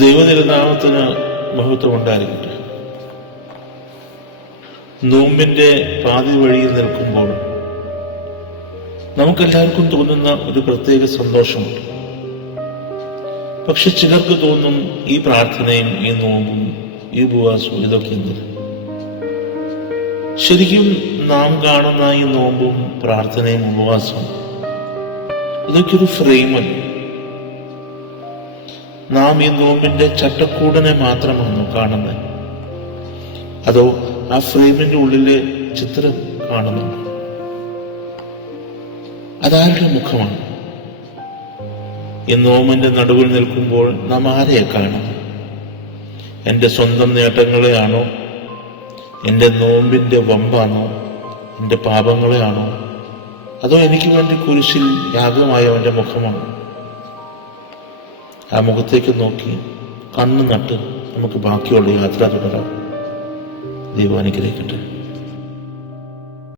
ദൈവതിരുനാമത്തിന് മഹത്വം ഉണ്ടായിരിക്കട്ടെ. നോമ്പിന്റെ പാതി വഴിയിൽ നിൽക്കുമ്പോൾ നമുക്കെല്ലാവർക്കും തോന്നുന്ന ഒരു പ്രത്യേക സന്തോഷമുണ്ട്. പക്ഷെ ചിലർക്ക് തോന്നും ഈ പ്രാർത്ഥനയും ഈ നോമ്പും ഈ ഉപവാസവും ഇതൊക്കെ എന്തിന്? ശരിക്കും നാം കാണുന്ന ഈ നോമ്പും പ്രാർത്ഥനയും ഉപവാസവും ഇതൊക്കെ ഒരു ഫ്രെയിമല്ല. നാം ഈ നോമ്പിന്റെ ചട്ടക്കൂടിനെ മാത്രമാണോ കാണുന്നത്, അതോ ആ ഫ്രെയിമിന്റെ ഉള്ളിലെ ചിത്രം കാണുന്നുണ്ടോ? അതാരുടെ മുഖമാണ്? ഈ നോമ്പിന്റെ നടുവിൽ നിൽക്കുമ്പോൾ നാം ആരെയെ കാണും? എൻ്റെ സ്വന്തം നേട്ടങ്ങളെയാണോ? എൻ്റെ നോമ്പിന്റെ വമ്പാണോ? എൻ്റെ പാപങ്ങളെയാണോ? അതോ എനിക്ക് വേണ്ടി കുരിശിൽ യാഗമായവന്റെ മുഖമാണോ? ആ മുഖത്തേക്ക് നോക്കി കണ്ണു നട്ട് നമുക്ക് ബാക്കിയുള്ള യാത്ര തുടരാം. ദൈവം അനുഗ്രഹിക്കട്ടെ.